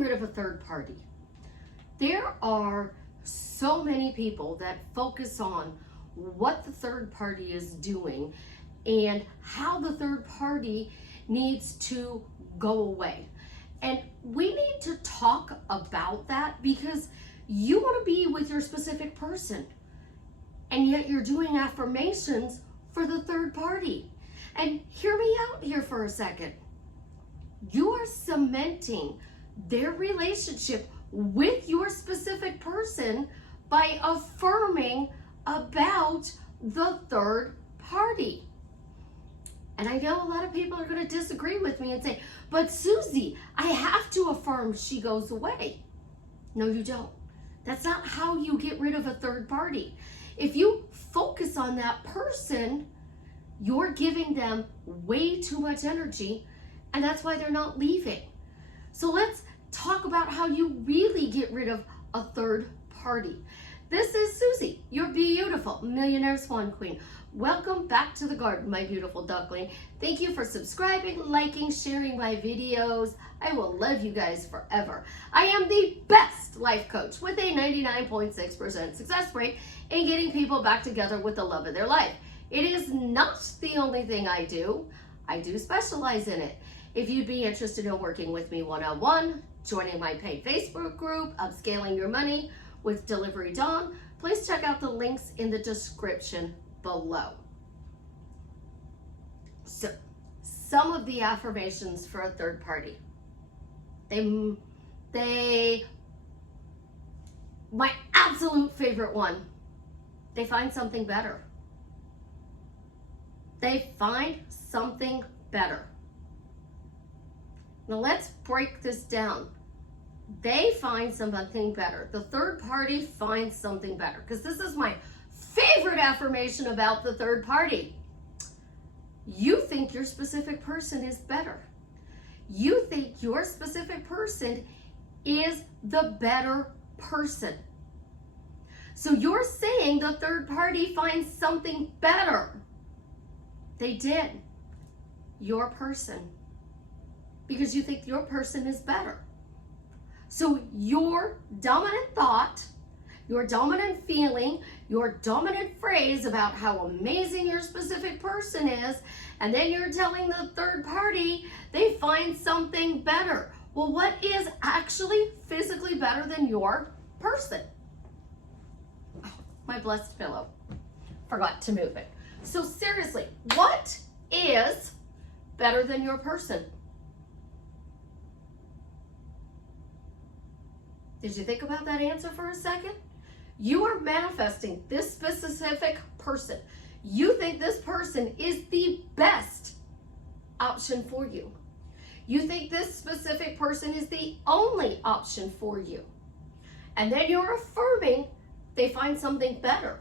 getting rid of a third party. There are so many people that focus on what the third party is doing and how the third party needs to go away. And we need to talk about that, because you want to be with your specific person, and yet you're doing affirmations for the third party. And hear me out here for a second. You are cementing their relationship with your specific person by affirming about the third party. And I know a lot of people are going to disagree with me and say, but Susie, I have to affirm she goes away. No, you don't. That's not how you get rid of a third party. If you focus on that person, you're giving them way too much energy, and that's why they're not leaving. So let's talk about how you really get rid of a third party. This is Susie, your beautiful Millionaire Swan Queen. Welcome back to the garden, my beautiful duckling. Thank you for subscribing, liking, sharing my videos. I will love you guys forever. I am the best life coach with a 99.6% success rate in getting people back together with the love of their life. It is not the only thing I do. I do specialize in it. If you'd be interested in working with me one-on-one, joining my paid Facebook group, Upscaling Your Money with Delivery Dawn, please check out the links in the description below. So, some of the affirmations for a third party. My absolute favorite one, they find something better. They find something better. Now let's break this down. They find something better. The third party finds something better, because this is my favorite affirmation about the third party. You think your specific person is better. You think your specific person is the better person. So you're saying the third party finds something better. They did. Your person. Because you think your person is better. So your dominant thought, your dominant feeling, your dominant phrase about how amazing your specific person is, and then you're telling the third party they find something better. Well, what is actually physically better than your person? Oh, my blessed pillow. Forgot to move it. So seriously, what is better than your person? Did you think about that answer for a second? You are manifesting this specific person. You think this person is the best option for you. You think this specific person is the only option for you. And then you're affirming they find something better.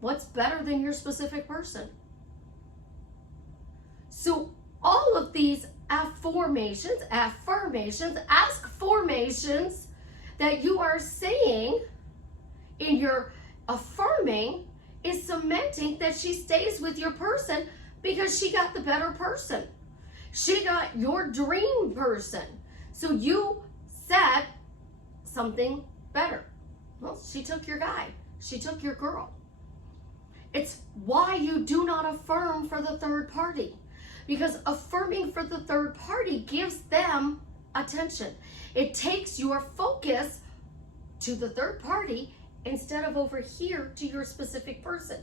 What's better than your specific person? So all of these affirmations, ask formations that you are saying in your affirming is cementing that she stays with your person, because she got the better person. She got your dream person. So you said something better. Well, she took your guy. She took your girl. It's why you do not affirm for the third party. Because affirming for the third party gives them attention. It takes your focus to the third party instead of over here to your specific person.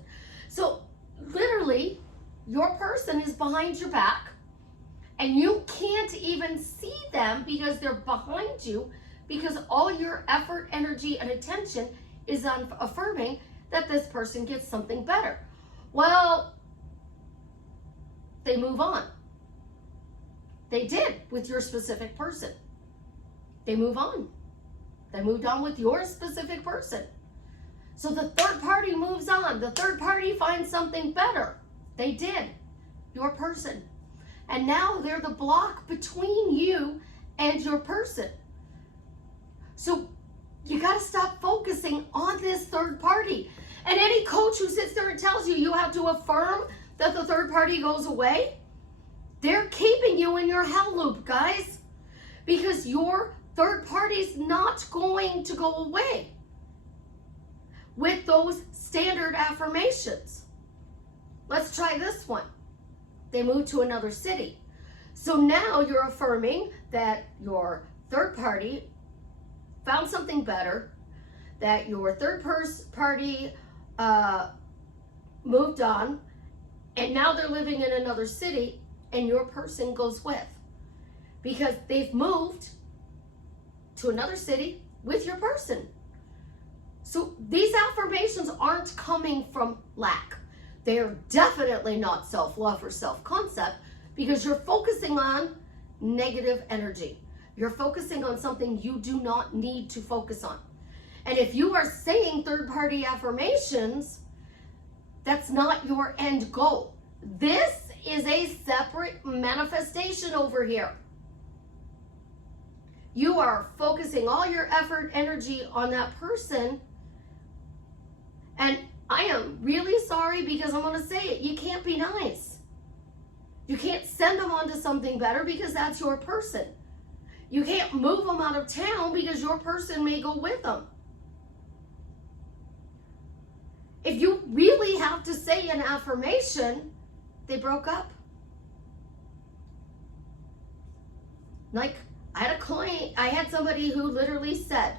So literally, your person is behind your back, and you can't even see them because they're behind you, because all your effort, energy, and attention is on affirming that this person gets something better. Well, they move on. They did with your specific person. They move on. They moved on with your specific person. So the third party moves on. The third party finds something better. They did. Your person. And now they're the block between you and your person. So you got to stop focusing on this third party. And any coach who sits there and tells you you have to affirm that the third party goes away, they're keeping you in your hell loop, guys. because your third party's not going to go away with those standard affirmations. Let's try this one. They moved to another city. So now you're affirming that your third party found something better, that your third party moved on, and now they're living in another city, and your person goes with, because they've moved to another city with your person. So these affirmations aren't coming from lack. They are definitely not self-love or self-concept, because you're focusing on negative energy. You're focusing on something you do not need to focus on. And if you are saying third-party affirmations, that's not your end goal. This is a separate manifestation over here. You are focusing all your effort, energy on that person. And I am really sorry, because I'm going to say it. You can't be nice. You can't send them on to something better, because that's your person. You can't move them out of town, because your person may go with them. If you really have to say an affirmation, they broke up. Like, I had a client, I had somebody who literally said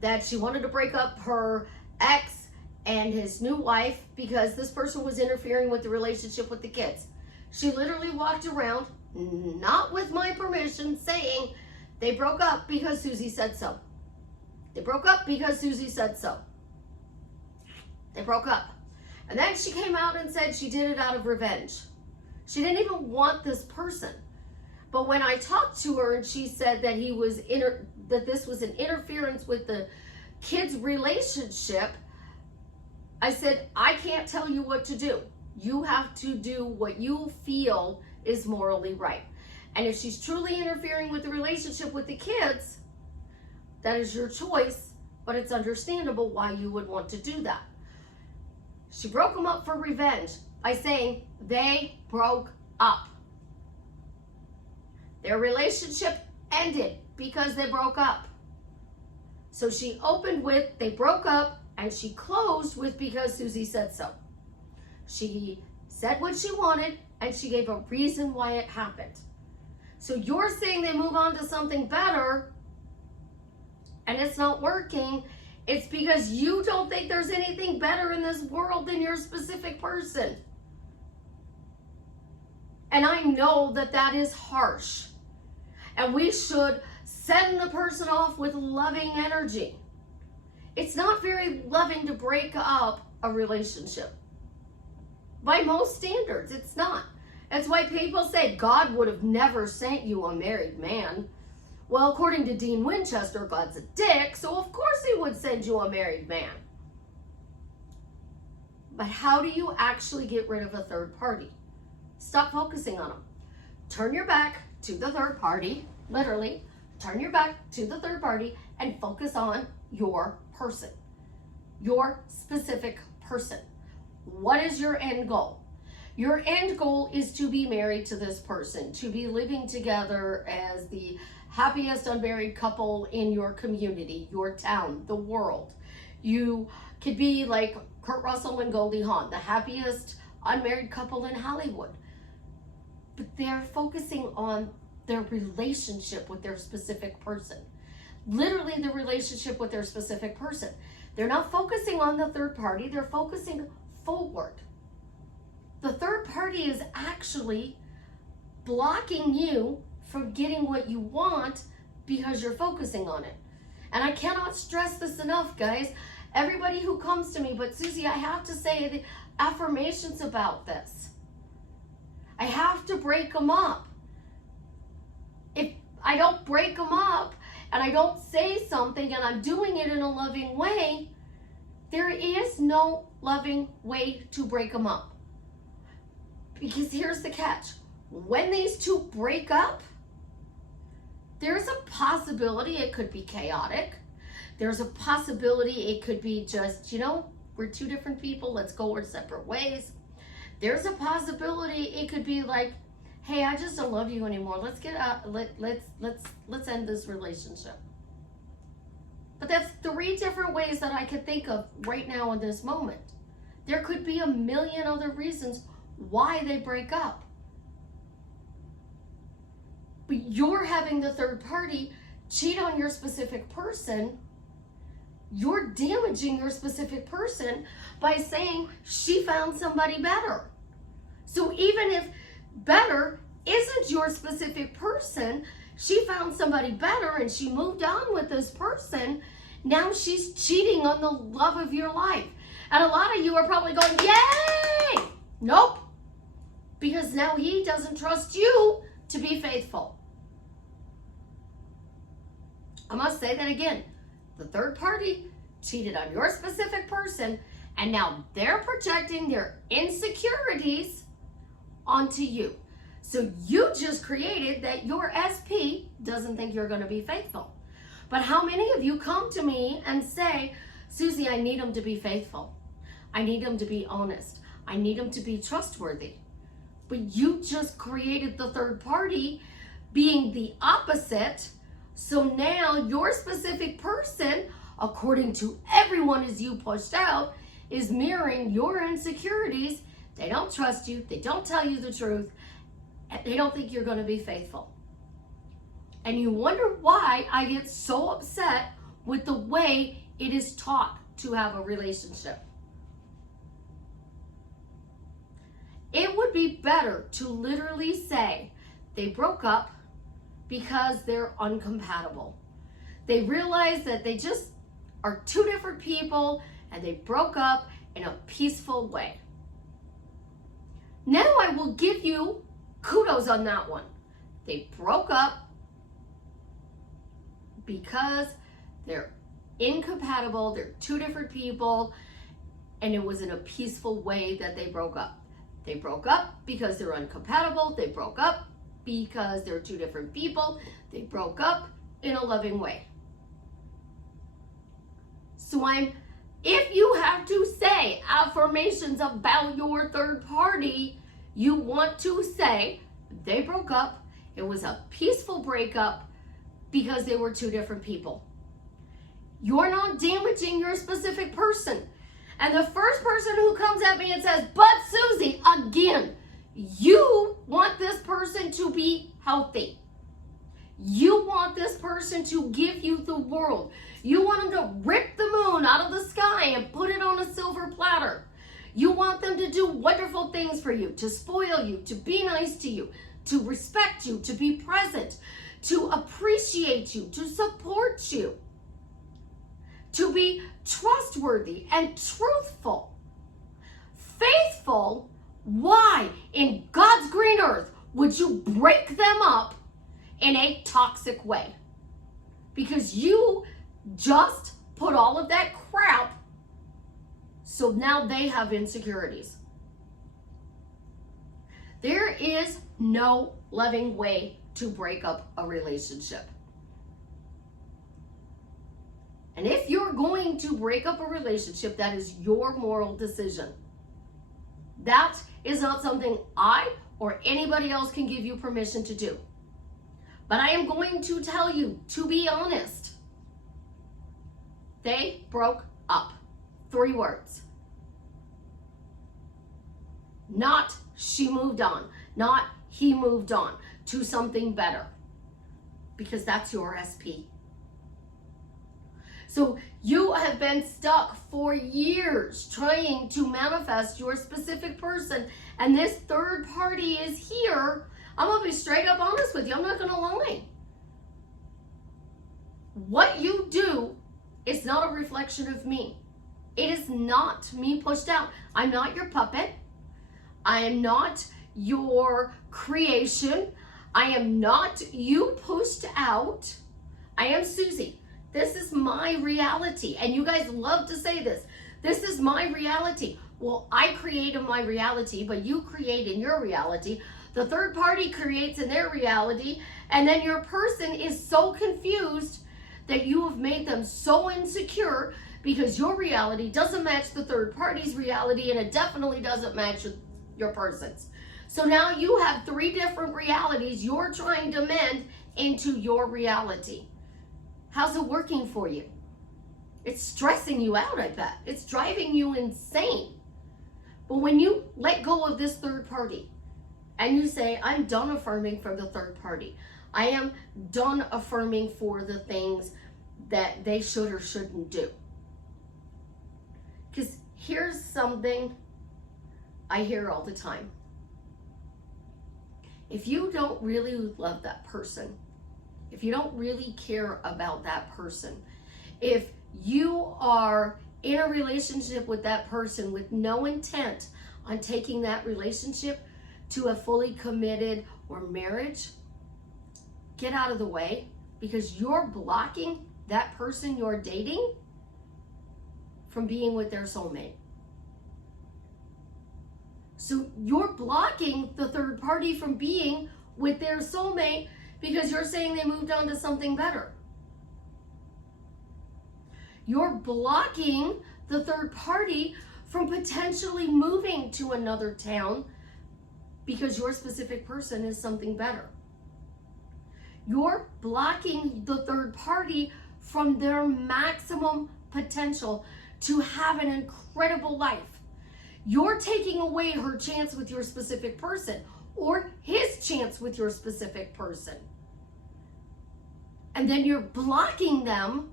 that she wanted to break up her ex and his new wife because this person was interfering with the relationship with the kids. She literally walked around, not with my permission, saying they broke up because Susie said so. They broke up because Susie said so. They broke up. And then she came out and said she did it out of revenge. She didn't even want this person. But when I talked to her and she said that that this was an interference with the kids' relationship, I said, I can't tell you what to do. You have to do what you feel is morally right. And if she's truly interfering with the relationship with the kids, that is your choice, but it's understandable why you would want to do that. She broke them up for revenge by saying they broke up. Their relationship ended because they broke up. So she opened with they broke up, and she closed with because Susie said so. She said what she wanted, and she gave a reason why it happened. So you're saying they move on to something better, and it's not working. It's because you don't think there's anything better in this world than your specific person. And I know that that is harsh. And we should send the person off with loving energy. It's not very loving to break up a relationship. By most standards, it's not. That's why people say God would have never sent you a married man. Well, according to Dean Winchester, God's a dick, so of course he would send you a married man. But how do you actually get rid of a third party? Stop focusing on them. Turn your back to the third party, literally, turn your back to the third party and focus on your person, your specific person. What is your end goal? Your end goal is to be married to this person, to be living together as the happiest unmarried couple in your community, your town, the world. You could be like Kurt Russell and Goldie Hawn, the happiest unmarried couple in Hollywood. But they're focusing on their relationship with their specific person. Literally the relationship with their specific person. They're not focusing on the third party, they're focusing forward. The third party is actually blocking you from getting what you want because you're focusing on it. And I cannot stress this enough, guys. Everybody who comes to me, but Susie, I have to say the affirmations about this. I have to break them up. If I don't break them up and I don't say something and I'm doing it in a loving way, there is no loving way to break them up. Because here's the catch. When these two break up, there's a possibility it could be chaotic. There's a possibility it could be just, we're two different people, let's go our separate ways. There's a possibility it could be like, hey, I just don't love you anymore. Let's get out. Let's end this relationship. But that's 3 different ways that I could think of right now in this moment. There could be a million other reasons why they break up. But you're having the third party cheat on your specific person. You're damaging your specific person by saying she found somebody better. So even if better isn't your specific person, she found somebody better and she moved on with this person. Now she's cheating on the love of your life. And a lot of you are probably going, yay! Nope. Because now he doesn't trust you to be faithful. I must say that again. The third party cheated on your specific person, and now they're projecting their insecurities onto you. So you just created that your SP doesn't think you're going to be faithful. But how many of you come to me and say, Susie, I need him to be faithful. I need him to be honest. I need him to be trustworthy. But you just created the third party being the opposite. So now your specific person, according to everyone as you pushed out, is mirroring your insecurities. They don't trust you. They don't tell you the truth. And they don't think you're going to be faithful. And you wonder why I get so upset with the way it is taught to have a relationship. It would be better to literally say they broke up because they're uncompatible. They realize that they just are 2 different people and they broke up in a peaceful way. Now I will give you kudos on that one. They broke up because they're incompatible, they're 2 different people, and it was in a peaceful way that they broke up. They broke up because they're incompatible, they broke up because they're 2 different people, they broke up in a loving way. So if you have to say affirmations about your third party, you want to say they broke up, it was a peaceful breakup because they were 2 different people. You're not damaging your specific person. And the first person who comes at me and says, but Susie, again, you want this person to be healthy. You want this person to give you the world. You want them to rip the moon out of the sky and put it on a silver platter. You want them to do wonderful things for you, to spoil you, to be nice to you, to respect you, to be present, to appreciate you, to support you, to be trustworthy and truthful. Faithful, why in God's green earth would you break them up in a toxic way? Because you just put all of that crap, so now they have insecurities. There is no loving way to break up a relationship. And if you're going to break up a relationship, that is your moral decision. That is not something I or anybody else can give you permission to do. But I am going to tell you, to be honest, they broke up. 3 words. Not she moved on, not he moved on to something better. Because that's your SP. So you have been stuck for years trying to manifest your specific person, and this third party is here. I'm going to be straight up honest with you. I'm not going to lie. What you do is not a reflection of me. It is not me pushed out. I'm not your puppet. I am not your creation. I am not you pushed out. I am Susie. This is my reality. And you guys love to say this. This is my reality. Well, I created my reality, but you create in your reality. The third party creates in their reality. And then your person is so confused that you have made them so insecure because your reality doesn't match the third party's reality, and it definitely doesn't match your person's. So now you have 3 different realities you're trying to mend into your reality. How's it working for you? It's stressing you out, I bet. It's driving you insane. But when you let go of this third party and you say, I'm done affirming for the third party. I am done affirming for the things that they should or shouldn't do. Because here's something I hear all the time. If you don't really love that person, if you don't really care about that person, if you are in a relationship with that person with no intent on taking that relationship to a fully committed or marriage, get out of the way, because you're blocking that person you're dating from being with their soulmate. So you're blocking the third party from being with their soulmate because you're saying they moved on to something better. You're blocking the third party from potentially moving to another town because your specific person is something better. You're blocking the third party from their maximum potential to have an incredible life. You're taking away her chance with your specific person or his chance with your specific person. And then you're blocking them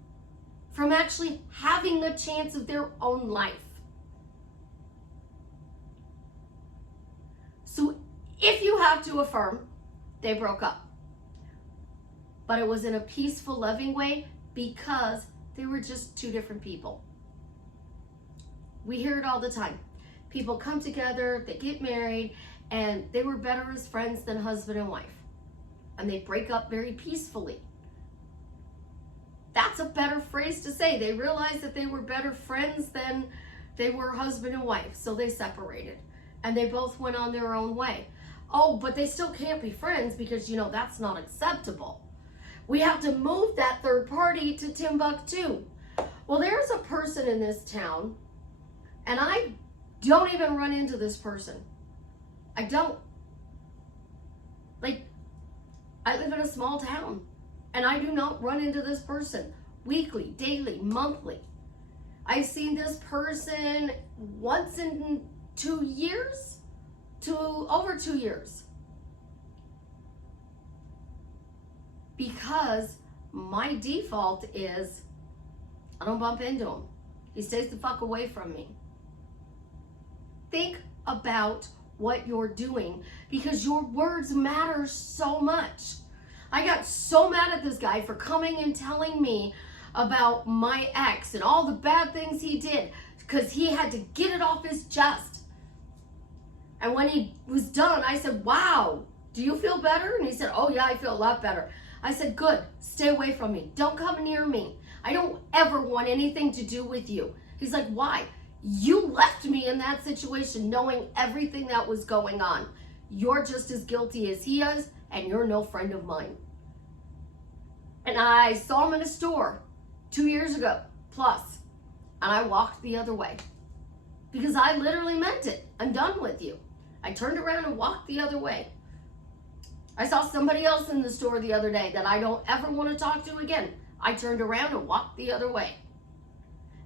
from actually having a chance of their own life. So if you have to affirm, they broke up. But it was in a peaceful, loving way because they were just 2 different people. We hear it all the time. People come together, they get married, and they were better as friends than husband and wife. And they break up very peacefully. That's a better phrase to say. They realized that they were better friends than they were husband and wife, so they separated. And they both went on their own way. Oh, but they still can't be friends because, that's not acceptable. We have to move that third party to Timbuktu. Well, there's a person in this town, and I don't even run into this person. I don't. I live in a small town, and I do not run into this person weekly, daily, monthly. I've seen this person once in 2 years, over 2 years. Because my default is I don't bump into him. He stays the fuck away from me. Think about what you're doing because your words matter so much. I got so mad at this guy for coming and telling me about my ex and all the bad things he did because he had to get it off his chest. And when he was done, I said, wow, do you feel better? And he said, oh yeah, I feel a lot better. I said, good, stay away from me. Don't come near me. I don't ever want anything to do with you. He's like, why? You left me in that situation knowing everything that was going on. You're just as guilty as he is, and you're no friend of mine. And I saw him in a store 2 years ago, plus, and I walked the other way because I literally meant it. I'm done with you. I turned around and walked the other way. I saw somebody else in the store the other day that I don't ever want to talk to again. I turned around and walked the other way.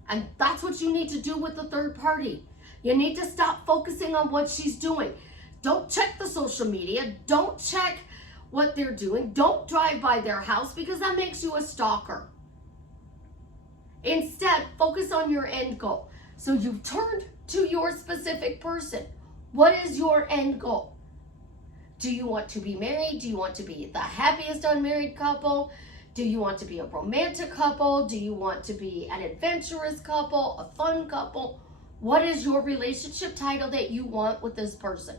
And that's what you need to do with the third party. You need to stop focusing on what she's doing. Don't check the social media. Don't check what they're doing. Don't drive by their house because that makes you a stalker. Instead, focus on your end goal. So you've turned to your specific person. What is your end goal? Do you want to be married? Do you want to be the happiest unmarried couple? Do you want to be a romantic couple? Do you want to be an adventurous couple, a fun couple? What is your relationship title that you want with this person?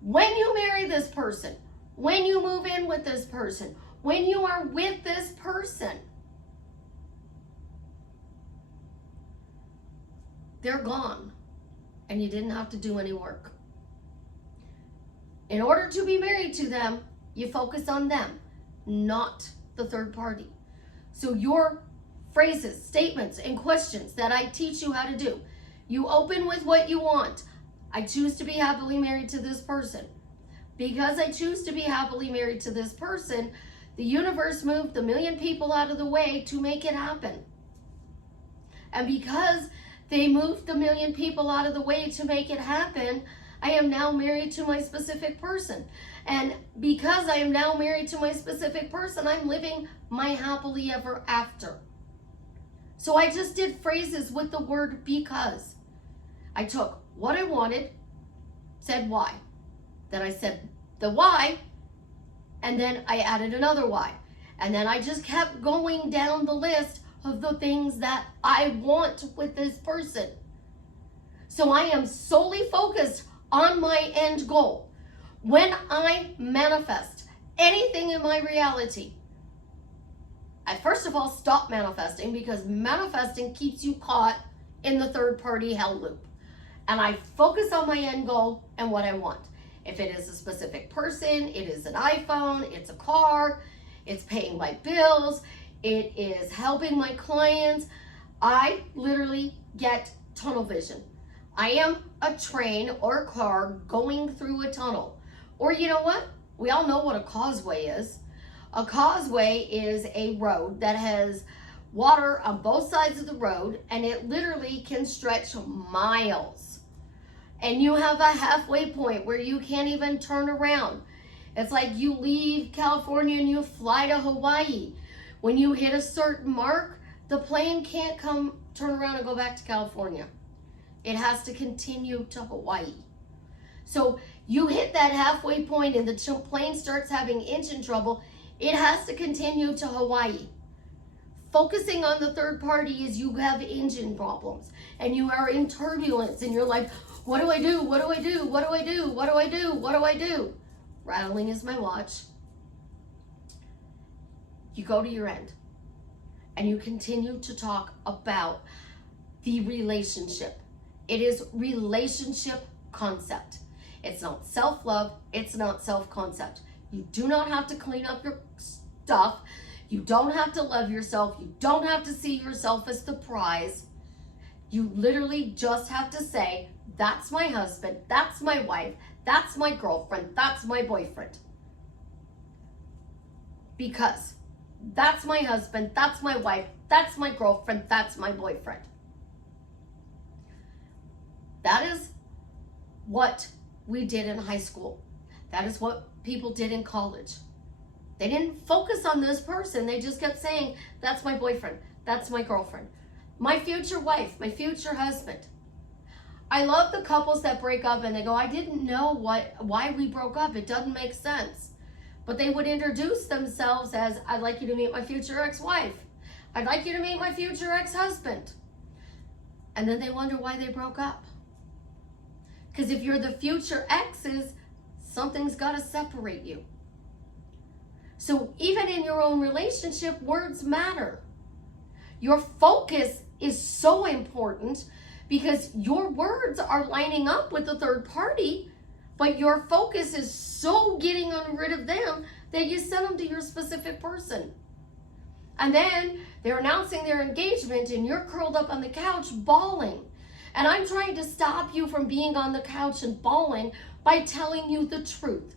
When you marry this person, when you move in with this person, when you are with this person, they're gone and you didn't have to do any work. In order to be married to them, you focus on them, not the third party. So your phrases, statements, and questions that I teach you how to do, you open with what you want. I choose to be happily married to this person. Because I choose to be happily married to this person, the universe moved a million people out of the way to make it happen. And because they moved a million people out of the way to make it happen, I am now married to my specific person. And because I am now married to my specific person, I'm living my happily ever after. So I just did phrases with the word because. I took what I wanted, said why. Then I said the why, and then I added another why. And then I just kept going down the list of the things that I want with this person. So I am solely focused on my end goal. When I manifest anything in my reality, I first of all stop manifesting, because manifesting keeps you caught in the third party hell loop. And I focus on my end goal and what I want. If it is a specific person, it is an iPhone, it's a car, it's paying my bills, it is helping my clients, I literally get tunnel vision. I am a train or a car going through a tunnel. Or you know what? We all know what a causeway is. A causeway is a road that has water on both sides of the road, and it literally can stretch miles. And you have a halfway point where you can't even turn around. It's like you leave California and you fly to Hawaii. When you hit a certain mark, the plane can't turn around and go back to California. It has to continue to Hawaii. So you hit that halfway point and the plane starts having engine trouble, it has to continue to Hawaii. Focusing on the third party is you have engine problems and you are in turbulence and you're like, what do I do? What do I do? What do I do? What do I do? What do I do? Rattling is my watch. You go to your end and you continue to talk about the relationship. It is relationship concept. It's not self-love. It's not self-concept. You do not have to clean up your stuff. You don't have to love yourself. You don't have to see yourself as the prize. You literally just have to say, that's my husband, that's my wife, that's my girlfriend, that's my boyfriend. Because that's my husband, that's my wife, that's my girlfriend, that's my boyfriend. That is what we did in high school. That is what people did in college. They didn't focus on this person. They just kept saying, that's my boyfriend, that's my girlfriend, my future wife, my future husband. I love the couples that break up and they go, I didn't know why we broke up. It doesn't make sense. But they would introduce themselves as, I'd like you to meet my future ex-wife. I'd like you to meet my future ex-husband. And then they wonder why they broke up. Because if you're the future exes, something's got to separate you. So even in your own relationship, words matter. Your focus is so important because your words are lining up with the third party, but your focus is so getting rid of them that you send them to your specific person. And then they're announcing their engagement and you're curled up on the couch bawling. And I'm trying to stop you from being on the couch and bawling by telling you the truth.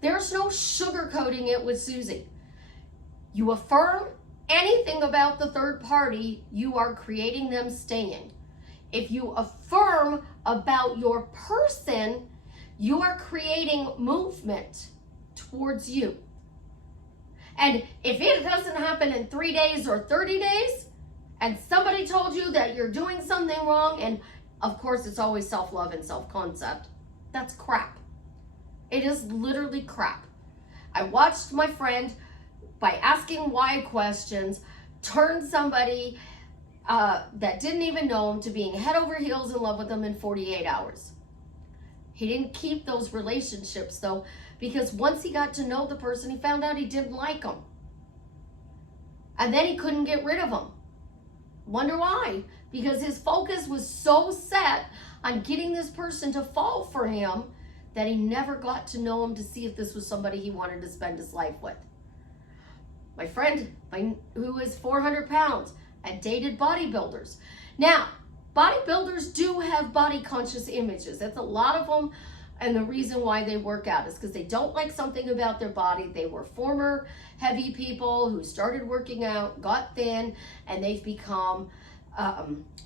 There's no sugarcoating it with Susie. You affirm anything about the third party, you are creating them staying. If you affirm about your person, you are creating movement towards you. And if it doesn't happen in 3 days or 30 days, and somebody told you that you're doing something wrong, and of course it's always self-love and self-concept, that's crap. It is literally crap. I watched my friend, by asking why questions, turn somebody that didn't even know him to being head over heels in love with him in 48 hours. He didn't keep those relationships though, because once he got to know the person, he found out he didn't like him. And then he couldn't get rid of him. Wonder why? Because his focus was so set on getting this person to fall for him that he never got to know him to see if this was somebody he wanted to spend his life with. My friend, who is 400 pounds, had dated bodybuilders. Now, Bodybuilders do have body conscious images. That's a lot of them. And the reason why they work out is because they don't like something about their body. They were former heavy people who started working out, got thin, and they've become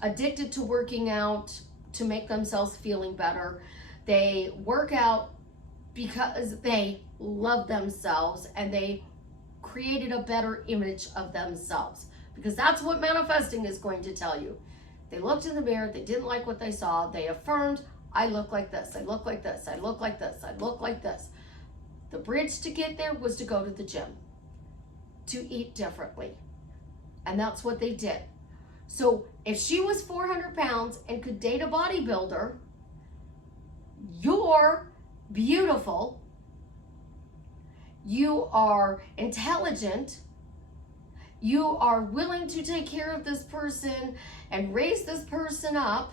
addicted to working out to make themselves feeling better. They work out because they love themselves and they created a better image of themselves, because that's what manifesting is going to tell you. They looked in the mirror, they didn't like what they saw, they affirmed, I look like this, I look like this, I look like this, I look like this. The bridge to get there was to go to the gym, to eat differently. And that's what they did. So if she was 400 pounds and could date a bodybuilder, you're beautiful, you are intelligent, you are willing to take care of this person and raise this person up,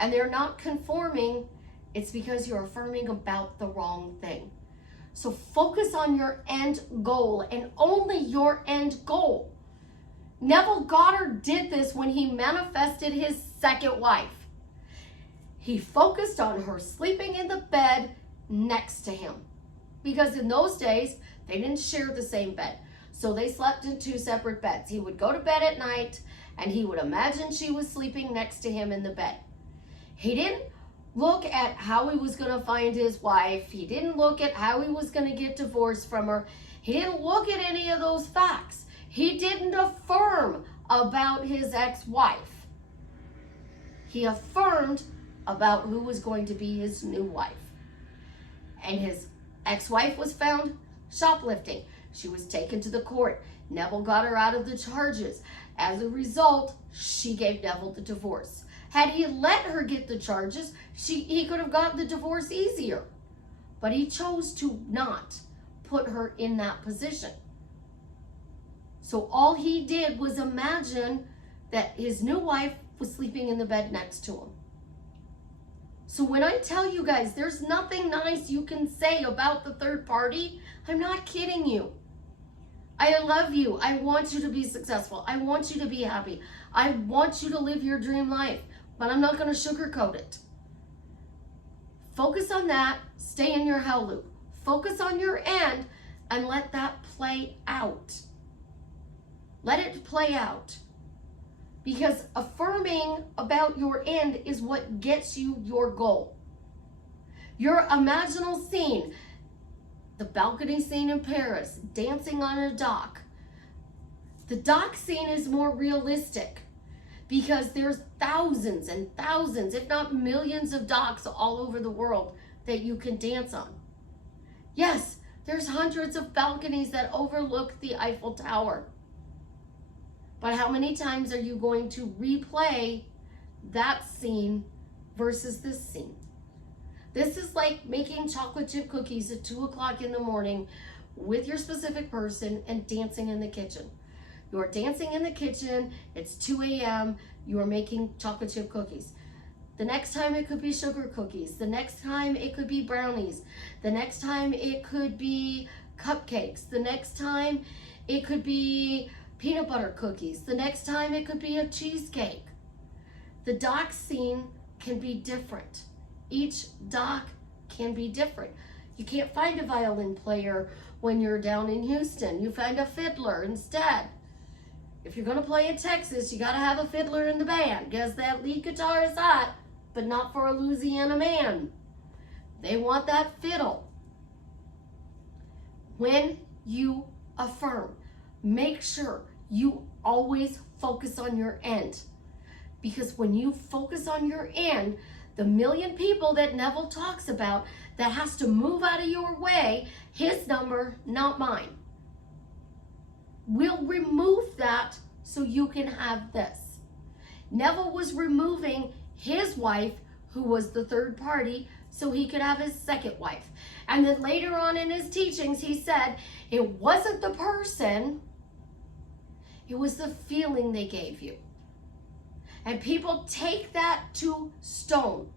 and they're not conforming, it's because you're affirming about the wrong thing. So focus on your end goal and only your end goal. Neville Goddard did this when he manifested his second wife. He focused on her sleeping in the bed next to him, because in those days, they didn't share the same bed. So they slept in 2 separate beds. He would go to bed at night and he would imagine she was sleeping next to him in the bed. He didn't look at how he was going to find his wife. He didn't look at how he was going to get divorced from her. He didn't look at any of those facts. He didn't affirm about his ex-wife. He affirmed about who was going to be his new wife. And his ex-wife was found shoplifting. She was taken to the court. Neville got her out of the charges. As a result, she gave Neville the divorce. Had he let her get the charges, he could have gotten the divorce easier. But he chose to not put her in that position. So all he did was imagine that his new wife was sleeping in the bed next to him. So when I tell you guys there's nothing nice you can say about the third party, I'm not kidding you. I love you. I want you to be successful. I want you to be happy. I want you to live your dream life, but I'm not going to sugarcoat it. Focus on that. Stay in your hell loop. Focus on your end and let that play out. Let it play out. Because affirming about your end is what gets you your goal. Your imaginal scene, the balcony scene in Paris, dancing on a dock. The dock scene is more realistic because there's thousands and thousands, if not millions of docks all over the world that you can dance on. Yes, there's hundreds of balconies that overlook the Eiffel Tower. But how many times are you going to replay that scene versus this scene? This is like making chocolate chip cookies at 2 o'clock in the morning with your specific person and dancing in the kitchen. You're dancing in the kitchen, it's 2 a.m., you are making chocolate chip cookies. The next time it could be sugar cookies. The next time it could be brownies. The next time it could be cupcakes. The next time it could be peanut butter cookies. The next time it could be a cheesecake. The dock scene can be different. Each dock can be different. You can't find a violin player when you're down in Houston. You find a fiddler instead. If you're going to play in Texas, you got to have a fiddler in the band because that lead guitar is hot, but not for a Louisiana man. They want that fiddle. When you affirm, make sure you always focus on your end. Because when you focus on your end, the million people that Neville talks about that has to move out of your way, his number, not mine, we'll remove that so you can have this. Neville was removing his wife, who was the third party, so he could have his second wife. And then later on in his teachings, he said it wasn't the person, it was the feeling they gave you. And people take that to stone.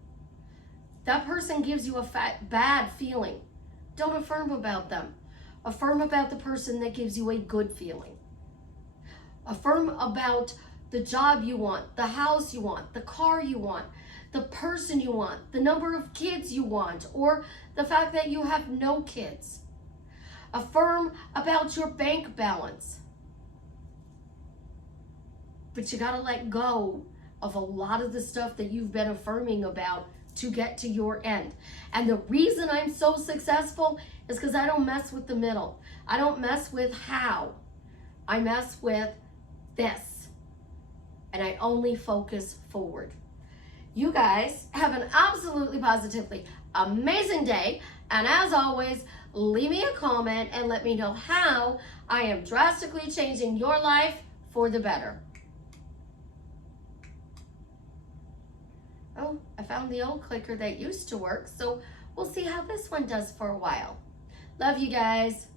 That person gives you a bad feeling. Don't affirm about them. Affirm about the person that gives you a good feeling. Affirm about the job you want, the house you want, the car you want, the person you want, the number of kids you want, or the fact that you have no kids. Affirm about your bank balance. But you gotta let go of a lot of the stuff that you've been affirming about to get to your end. And the reason I'm so successful is because I don't mess with the middle. I don't mess with how. I mess with this. And I only focus forward. You guys have an absolutely positively amazing day. And as always, leave me a comment and let me know how I am drastically changing your life for the better. Oh, I found the old clicker that used to work, so we'll see how this one does for a while. Love you guys.